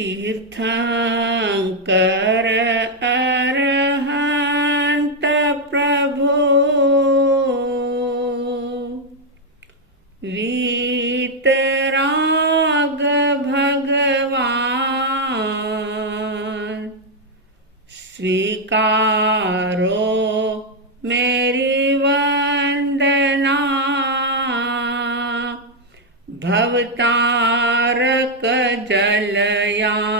तीर्थंकर अरहंत प्रभो वीतराग भगवान स्वीकारो मेरी वंदना भवतारक जलयान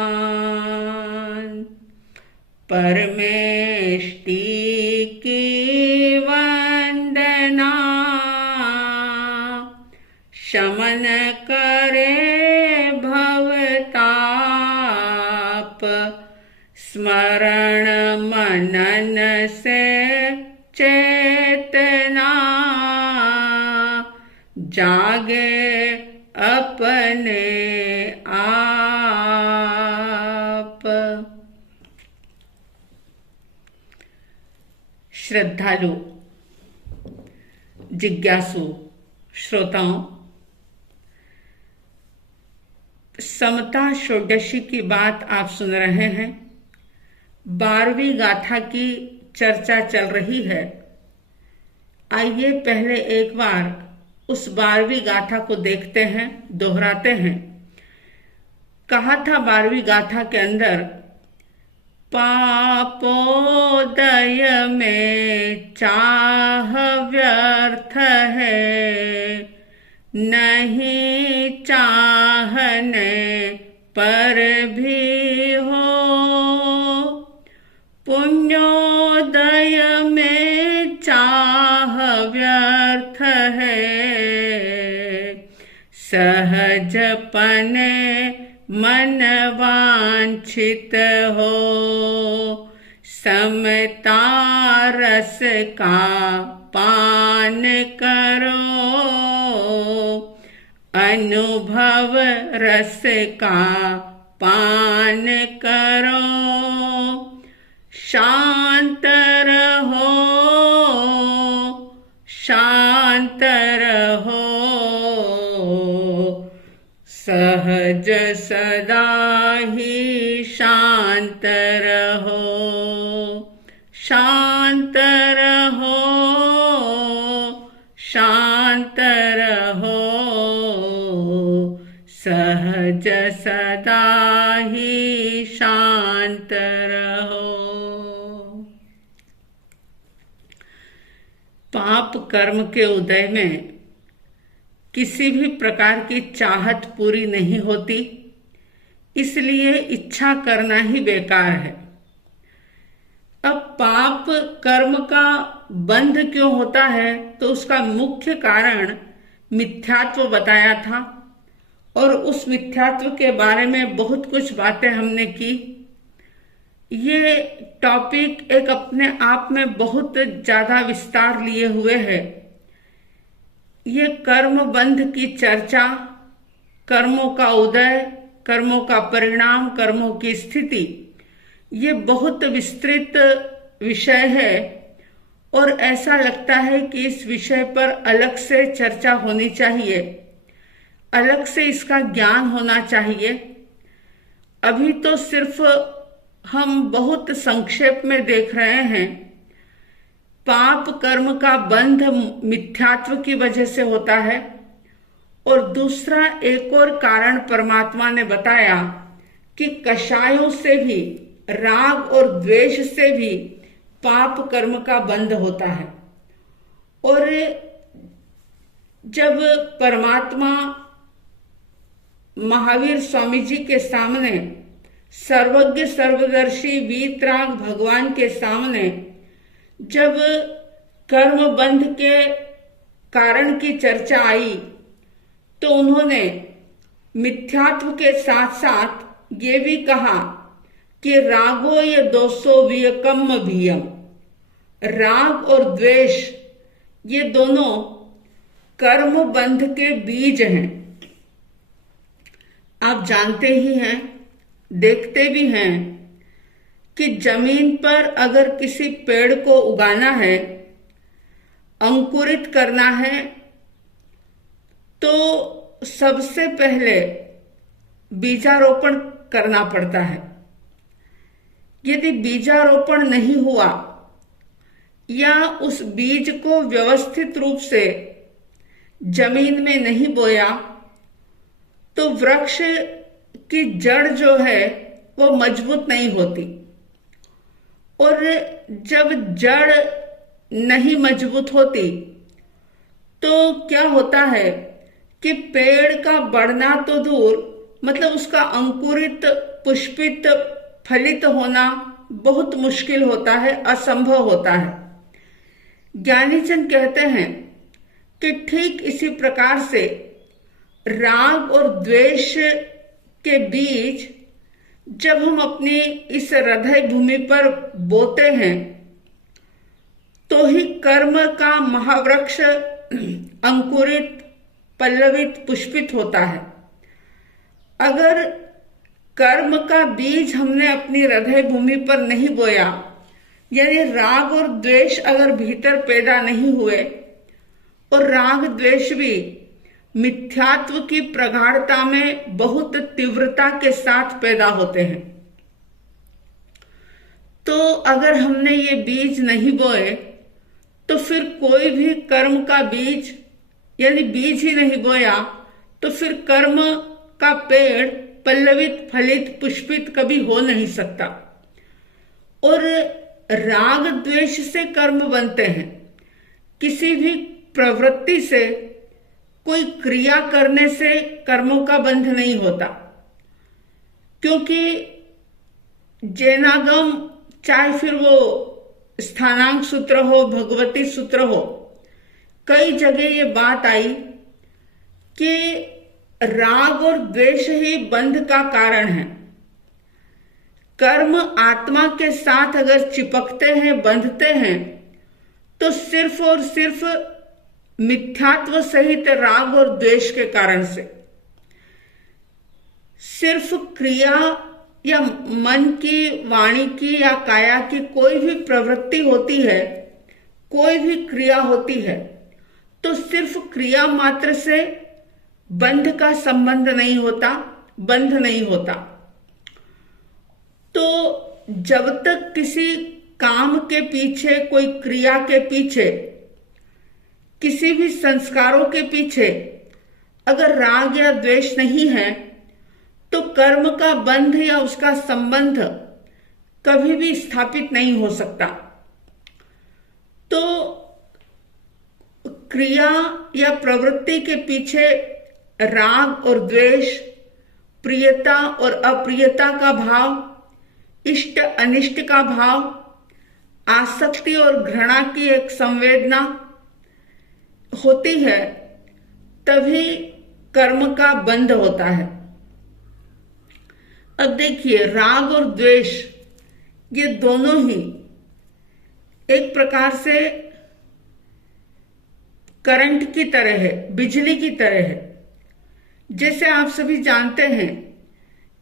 परमेष्टि की वंदना शमन करे भवताप स्मरण मनन से चेतना जागे अपने आप। श्रद्धालु जिज्ञासु श्रोताओं, समता षोडशी की बात आप सुन रहे हैं। 12वीं गाथा की चर्चा चल रही है। आइए पहले एक बार उस 12वीं गाथा को देखते हैं, दोहराते हैं। कहा था 12वीं गाथा के अंदर, पापोदय में चाह व्यर्थ है, नहीं चाहने पर भी हो। पुण्योदय में चाह व्यर्थ है, सहजपने मन वांछित हो। समता रस का पान करो, अनुभव रस का पान करो। शांत रहो, शांत रहो, सहज सदा ही शांत रहो। शांत रहो, शांत रहो, सहज सदा ही शांत रहो। पाप कर्म के उदय में किसी भी प्रकार की चाहत पूरी नहीं होती, इसलिए इच्छा करना ही बेकार है। अब पाप कर्म का बंध क्यों होता है, तो उसका मुख्य कारण मिथ्यात्व बताया था और उस मिथ्यात्व के बारे में बहुत कुछ बातें हमने की। ये टॉपिक एक अपने आप में बहुत ज्यादा विस्तार लिए हुए है। ये कर्म बंध की चर्चा, कर्मों का उदय, कर्मों का परिणाम, कर्मों की स्थिति, ये बहुत विस्तृत विषय है और ऐसा लगता है कि इस विषय पर अलग से चर्चा होनी चाहिए, अलग से इसका ज्ञान होना चाहिए। अभी तो सिर्फ हम बहुत संक्षेप में देख रहे हैं। पाप कर्म का बंध मिथ्यात्व की वजह से होता है और दूसरा एक और कारण परमात्मा ने बताया कि कषायों से भी, राग और द्वेष से भी पाप कर्म का बंध होता है। और जब परमात्मा महावीर स्वामी जी के सामने, सर्वज्ञ सर्वदर्शी वीतराग भगवान के सामने जब कर्म बंध के कारण की चर्चा आई, तो उन्होंने मिथ्यात्व के साथ साथ ये भी कहा कि रागो ये दोषो वियकम भीयम, राग और द्वेष ये दोनों कर्म बंध के बीज हैं। आप जानते ही हैं, देखते भी हैं कि जमीन पर अगर किसी पेड़ को उगाना है, अंकुरित करना है, तो सबसे पहले बीजारोपण करना पड़ता है। यदि बीजारोपण नहीं हुआ या उस बीज को व्यवस्थित रूप से जमीन में नहीं बोया तो वृक्ष की जड़ जो है वो मजबूत नहीं होती, और जब जड़ नहीं मजबूत होती तो क्या होता है कि पेड़ का बढ़ना तो दूर, मतलब उसका अंकुरित, पुष्पित, फलित होना बहुत मुश्किल होता है, असंभव होता है। ज्ञानीजन कहते हैं कि ठीक इसी प्रकार से राग और द्वेष के बीज जब हम अपनी इस हृदय भूमि पर बोते हैं तो ही कर्म का महावृक्ष अंकुरित, पल्लवित, पुष्पित होता है। अगर कर्म का बीज हमने अपनी हृदय भूमि पर नहीं बोया, यानी राग और द्वेष अगर भीतर पैदा नहीं हुए, और राग द्वेष भी मिथ्यात्व की प्रगाढ़ता में बहुत तीव्रता के साथ पैदा होते हैं, तो अगर हमने ये बीज नहीं बोए तो फिर कोई भी कर्म का बीज, यानी बीज ही नहीं बोया तो फिर कर्म का पेड़ पल्लवित, फलित, पुष्पित कभी हो नहीं सकता। और राग द्वेष से कर्म बनते हैं। किसी भी प्रवृत्ति से, कोई क्रिया करने से कर्मों का बंध नहीं होता, क्योंकि जैनागम, चाहे फिर वो स्थानांक सूत्र हो, भगवती सूत्र हो, कई जगह ये बात आई कि राग और द्वेष ही बंध का कारण है। कर्म आत्मा के साथ अगर चिपकते हैं, बंधते हैं, तो सिर्फ और सिर्फ मिथ्यात्व सहित राग और द्वेष के कारण से। सिर्फ क्रिया या मन की, वाणी की या काया की कोई भी प्रवृत्ति होती है, कोई भी क्रिया होती है, तो सिर्फ क्रिया मात्र से बंध का संबंध नहीं होता, बंध नहीं होता। तो जब तक किसी काम के पीछे, कोई क्रिया के पीछे, किसी भी संस्कारों के पीछे अगर राग या द्वेष नहीं है तो कर्म का बंध या उसका संबंध कभी भी स्थापित नहीं हो सकता। तो क्रिया या प्रवृत्ति के पीछे राग और द्वेष, प्रियता और अप्रियता का भाव, इष्ट अनिष्ट का भाव, आसक्ति और घृणा की एक संवेदना होती है, तभी कर्म का बंध होता है। अब देखिए, राग और द्वेष ये दोनों ही एक प्रकार से करंट की तरह है, बिजली की तरह है। जैसे आप सभी जानते हैं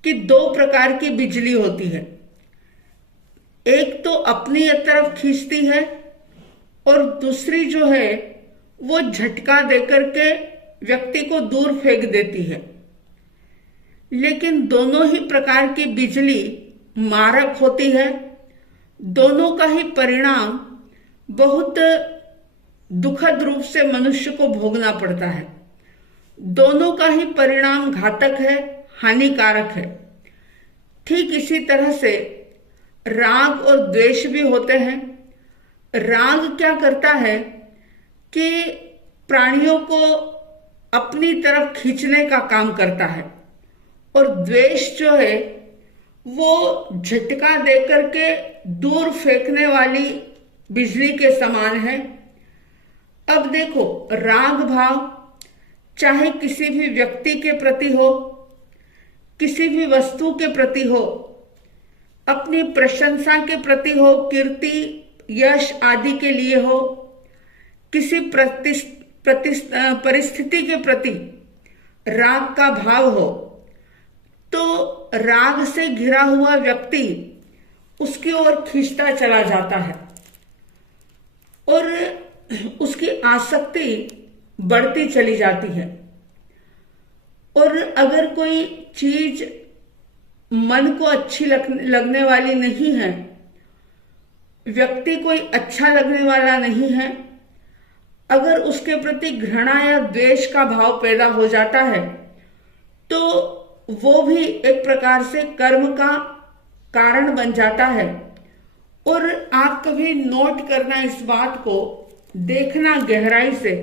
कि दो प्रकार की बिजली होती है, एक तो अपनी तरफ खींचती है और दूसरी जो है वो झटका देकर के व्यक्ति को दूर फेंक देती है। लेकिन दोनों ही प्रकार की बिजली मारक होती है, दोनों का ही परिणाम बहुत दुखद रूप से मनुष्य को भोगना पड़ता है, दोनों का ही परिणाम घातक है, हानिकारक है। ठीक इसी तरह से राग और द्वेष भी होते हैं। राग क्या करता है कि प्राणियों को अपनी तरफ खींचने का काम करता है, और द्वेष जो है वो झटका देकर के दूर फेंकने वाली बिजली के समान है। अब देखो, राग भाव चाहे किसी भी व्यक्ति के प्रति हो, किसी भी वस्तु के प्रति हो, अपनी प्रशंसा के प्रति हो, कीर्ति यश आदि के लिए हो, किसी परिस्थिति के प्रति राग का भाव हो, तो राग से घिरा हुआ व्यक्ति उसकी ओर खींचता चला जाता है और उसकी आसक्ति बढ़ती चली जाती है। और अगर कोई चीज मन को अच्छी लगने वाली नहीं है, व्यक्ति कोई अच्छा लगने वाला नहीं है, अगर उसके प्रति घृणा या द्वेष का भाव पैदा हो जाता है तो वो भी एक प्रकार से कर्म का कारण बन जाता है। और आप कभी नोट करना इस बात को, देखना गहराई से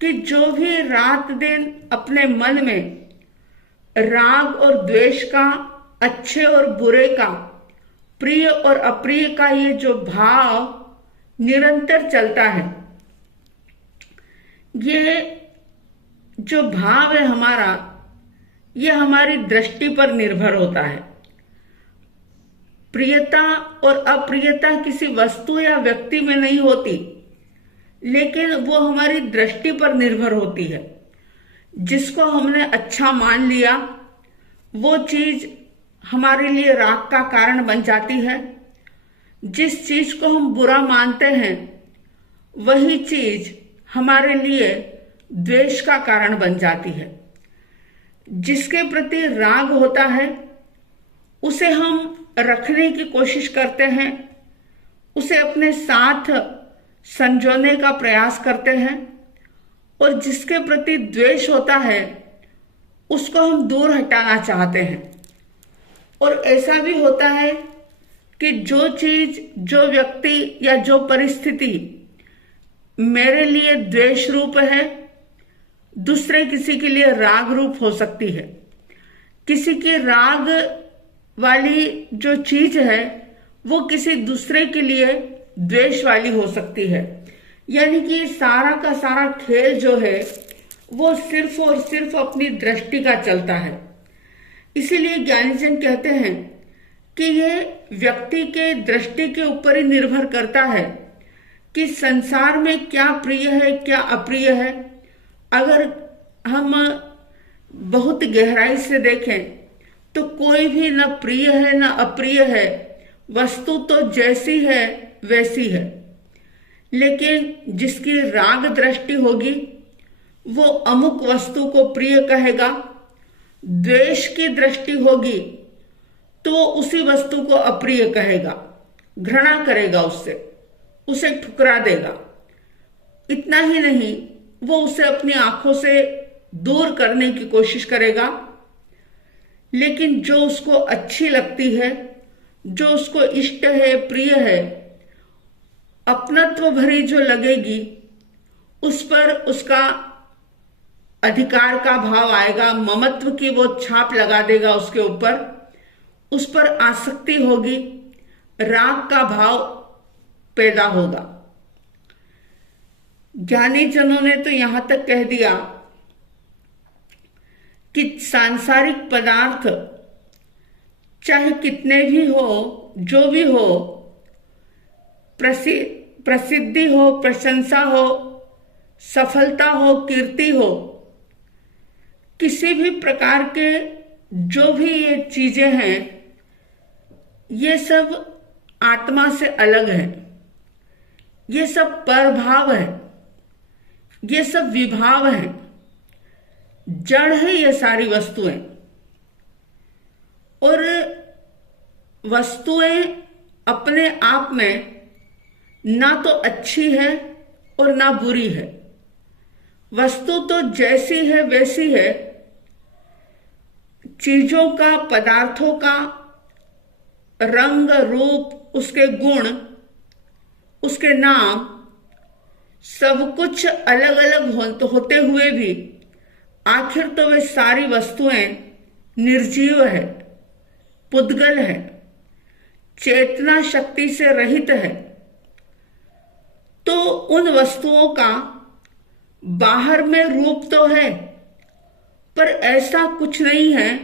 कि जो भी रात दिन अपने मन में राग और द्वेष का, अच्छे और बुरे का, प्रिय और अप्रिय का ये जो भाव निरंतर चलता है, ये जो भाव है हमारा, ये हमारी दृष्टि पर निर्भर होता है। प्रियता और अप्रियता किसी वस्तु या व्यक्ति में नहीं होती, लेकिन वो हमारी दृष्टि पर निर्भर होती है। जिसको हमने अच्छा मान लिया वो चीज हमारे लिए राग का कारण बन जाती है। जिस चीज को हम बुरा मानते हैं वही चीज हमारे लिए द्वेष का कारण बन जाती है। जिसके प्रति राग होता है उसे हम रखने की कोशिश करते हैं, उसे अपने साथ संजोने का प्रयास करते हैं, और जिसके प्रति द्वेष होता है उसको हम दूर हटाना चाहते हैं। और ऐसा भी होता है कि जो चीज, जो व्यक्ति या जो परिस्थिति मेरे लिए द्वेष रूप है, दूसरे किसी के लिए राग रूप हो सकती है। किसी की राग वाली जो चीज है वो किसी दूसरे के लिए द्वेष वाली हो सकती है। यानी कि सारा का सारा खेल जो है वो सिर्फ और सिर्फ अपनी दृष्टि का चलता है। इसीलिए ज्ञानीजन कहते हैं कि ये व्यक्ति के दृष्टि के ऊपर ही निर्भर करता है कि संसार में क्या प्रिय है, क्या अप्रिय है। अगर हम बहुत गहराई से देखें तो कोई भी न प्रिय है न अप्रिय है, वस्तु तो जैसी है वैसी है। लेकिन जिसकी राग दृष्टि होगी वो अमुक वस्तु को प्रिय कहेगा, द्वेष की दृष्टि होगी तो उसी वस्तु को अप्रिय कहेगा, घृणा करेगा उससे, उसे ठुकरा देगा। इतना ही नहीं, वो उसे अपनी आंखों से दूर करने की कोशिश करेगा। लेकिन जो उसको अच्छी लगती है, जो उसको इष्ट है, प्रिय है, अपनत्व भरी जो लगेगी, उस पर उसका अधिकार का भाव आएगा, ममत्व की वो छाप लगा देगा उसके ऊपर, उस पर आसक्ति होगी, राग का भाव पैदा होगा। ज्ञानी जनों ने तो यहां तक कह दिया कि सांसारिक पदार्थ चाहे कितने भी हो, जो भी हो, प्रसिद्धि हो, प्रशंसा हो, सफलता हो, कीर्ति हो, किसी भी प्रकार के जो भी ये चीजें हैं, ये सब आत्मा से अलग है। ये सब परभाव है, ये सब विभाव है, जड़ है ये सारी वस्तुएं। और वस्तुएं अपने आप में ना तो अच्छी है और ना बुरी है। वस्तु तो जैसी है वैसी है। चीजों का, पदार्थों का रंग, रूप, उसके गुण, उसके नाम, सब कुछ अलग अलग होते हुए भी आखिर तो वे सारी वस्तुएं निर्जीव है, पुद्गल है, चेतना शक्ति से रहित है। तो उन वस्तुओं का बाहर में रूप तो है, पर ऐसा कुछ नहीं है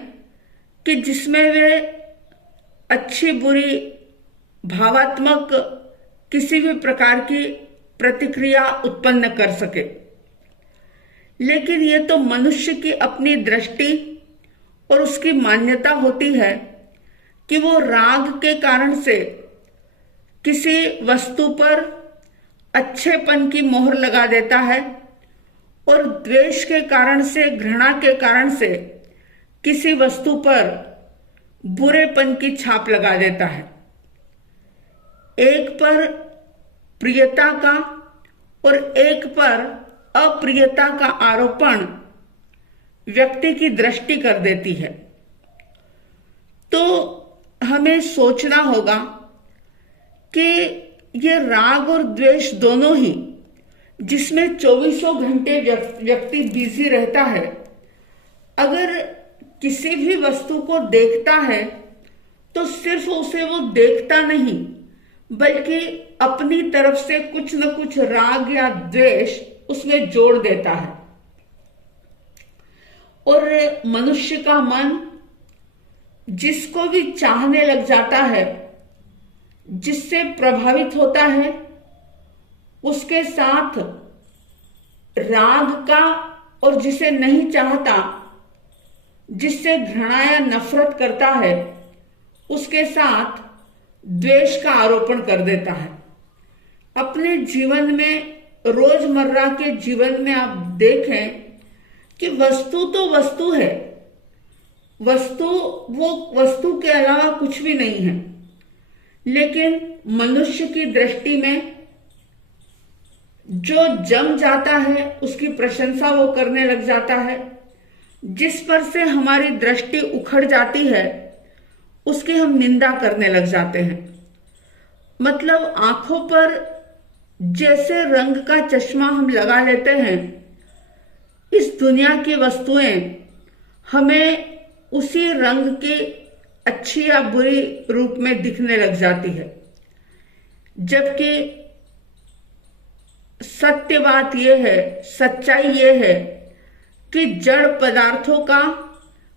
कि जिसमें वे अच्छी बुरी भावात्मक किसी भी प्रकार की प्रतिक्रिया उत्पन्न कर सके। लेकिन ये तो मनुष्य की अपनी दृष्टि और उसकी मान्यता होती है कि वो राग के कारण से किसी वस्तु पर अच्छेपन की मोहर लगा देता है और द्वेष के कारण से, घृणा के कारण से किसी वस्तु पर बुरेपन की छाप लगा देता है। एक पर प्रियता का और एक पर अप्रियता का आरोपण व्यक्ति की दृष्टि कर देती है। तो हमें सोचना होगा कि ये राग और द्वेष दोनों ही, जिसमें 24 घंटे व्यक्ति बिजी रहता है, अगर किसी भी वस्तु को देखता है तो सिर्फ उसे वो देखता नहीं, बल्कि अपनी तरफ से कुछ न कुछ राग या द्वेष उसमें जोड़ देता है। और मनुष्य का मन जिसको भी चाहने लग जाता है, जिससे प्रभावित होता है, उसके साथ राग का, और जिसे नहीं चाहता, जिससे घृणा या नफरत करता है, उसके साथ द्वेष का आरोपण कर देता है। अपने जीवन में, रोजमर्रा के जीवन में आप देखें कि वस्तु तो वस्तु है, वस्तु वो वस्तु के अलावा कुछ भी नहीं है, लेकिन मनुष्य की दृष्टि में जो जम जाता है उसकी प्रशंसा वो करने लग जाता है, जिस पर से हमारी दृष्टि उखड़ जाती है उसकी हम निंदा करने लग जाते हैं। मतलब आंखों पर जैसे रंग का चश्मा हम लगा लेते हैं, इस दुनिया की वस्तुएं हमें उसी रंग की अच्छी या बुरी रूप में दिखने लग जाती है। जबकि सत्य बात यह है, सच्चाई यह है कि जड़ पदार्थों का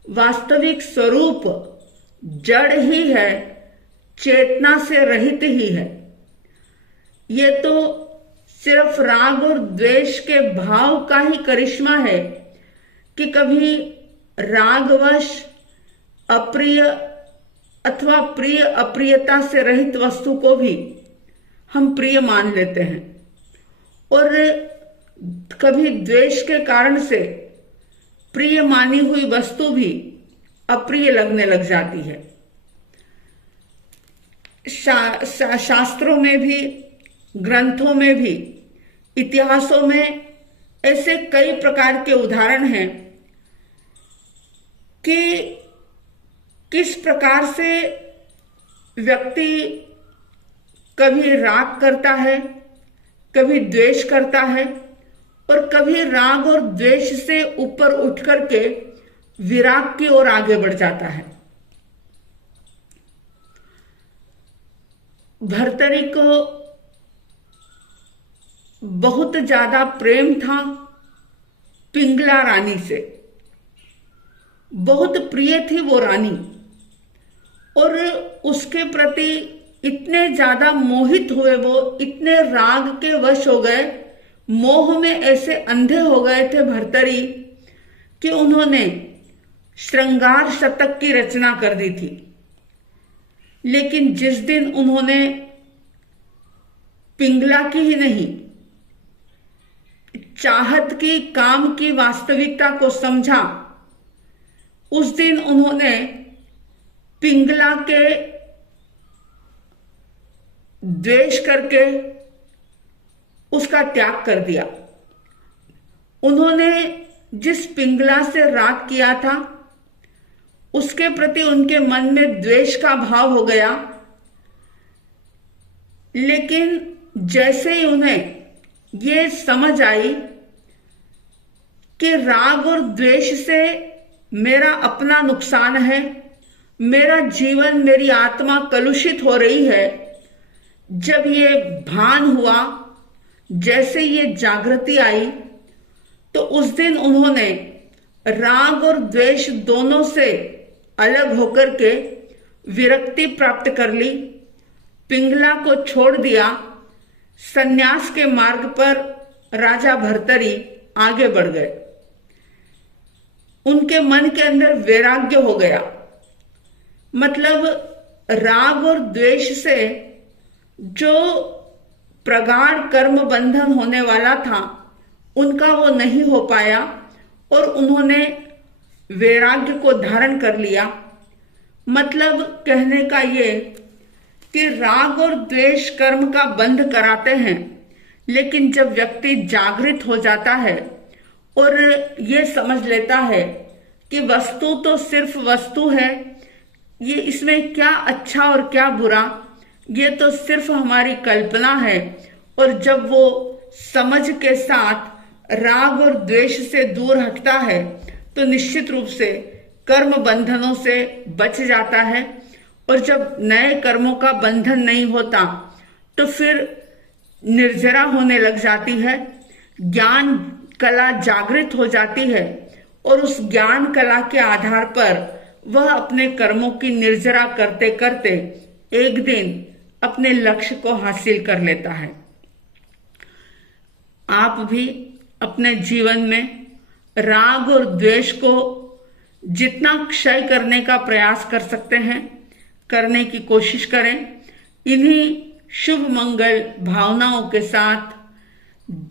वास्तविक स्वरूप जड़ ही है, चेतना से रहित ही है। ये तो सिर्फ राग और द्वेष के भाव का ही करिश्मा है कि कभी रागवश अप्रिय अथवा प्रिय अप्रियता से रहित वस्तु को भी हम प्रिय मान लेते हैं, और कभी द्वेष के कारण से प्रिय मानी हुई वस्तु भी अप्रिय लगने लग जाती है। शास्त्रों में भी, ग्रंथों में भी, इतिहासों में ऐसे कई प्रकार के उदाहरण हैं कि किस प्रकार से व्यक्ति कभी राग करता है, कभी द्वेष करता है, और कभी राग और द्वेष से ऊपर उठ करके विराग की ओर आगे बढ़ जाता है। भर्तरी को बहुत ज्यादा प्रेम था पिंगला रानी से, बहुत प्रिय थी वो रानी, और उसके प्रति इतने ज्यादा मोहित हुए वो, इतने राग के वश हो गए, मोह में ऐसे अंधे हो गए थे भर्तरी कि उन्होंने श्रृंगार शतक की रचना कर दी थी। लेकिन जिस दिन उन्होंने पिंगला की ही नहीं, चाहत की, काम की वास्तविकता को समझा, उस दिन उन्होंने पिंगला के द्वेष करके उसका त्याग कर दिया। उन्होंने जिस पिंगला से राग किया था उसके प्रति उनके मन में द्वेष का भाव हो गया, लेकिन जैसे ही उन्हें ये समझ आई कि राग और द्वेष से मेरा अपना नुकसान है, मेरा जीवन, मेरी आत्मा कलुषित हो रही है, जब ये भान हुआ, जैसे ये जागृति आई, तो उस दिन उन्होंने राग और द्वेष दोनों से अलग होकर के विरक्ति प्राप्त कर ली, पिंगला को छोड़ दिया, सन्यास के मार्ग पर राजा भर्तरी आगे बढ़ गए। उनके मन के अंदर वैराग्य हो गया। मतलब राग और द्वेष से जो प्रगाढ़ कर्म बंधन होने वाला था उनका वो नहीं हो पाया, और उन्होंने वैराग्य को धारण कर लिया। मतलब कहने का ये कि राग और द्वेष कर्म का बंध कराते हैं, लेकिन जब व्यक्ति जागृत हो जाता है और ये समझ लेता है कि वस्तु तो सिर्फ वस्तु है, ये इसमें क्या अच्छा और क्या बुरा, ये तो सिर्फ हमारी कल्पना है, और जब वो समझ के साथ राग और द्वेष से दूर हटता है तो निश्चित रूप से कर्म बंधनों से बच जाता है। और जब नए कर्मों का बंधन नहीं होता तो फिर निर्जरा होने लग जाती है, ज्ञान कला जागृत हो जाती है, और उस ज्ञान कला के आधार पर वह अपने कर्मों की निर्जरा करते करते एक दिन अपने लक्ष्य को हासिल कर लेता है। आप भी अपने जीवन में राग और द्वेष को जितना क्षय करने का प्रयास कर सकते हैं करने की कोशिश करें। इन्हीं शुभ मंगल भावनाओं के साथ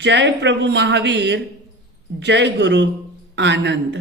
जय प्रभु महावीर, जय गुरु आनंद।